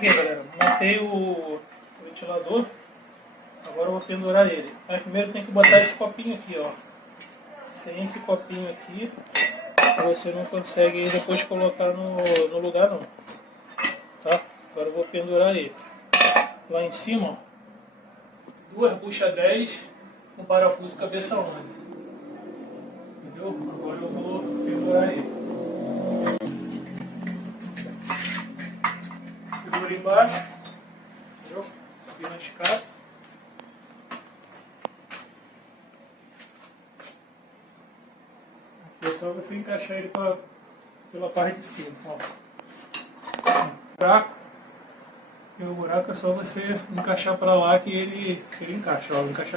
Aqui, galera, montei o ventilador. Agora eu vou pendurar ele. Mas primeiro tem que botar esse copinho aqui, ó. Sem esse copinho aqui, você não consegue depois colocar no lugar não. Tá? Agora eu vou pendurar ele. Lá em cima, ó, duas buchas 10 com parafuso cabeça 11. Entendeu? Agora eu vou pendurar ele. Pendura embaixo. Entendeu? Aqui na escada. Aqui é só você encaixar ele pela parte de cima. Ó. Buraco. E o buraco é só você encaixar para lá que ele encaixa. Ó, encaixar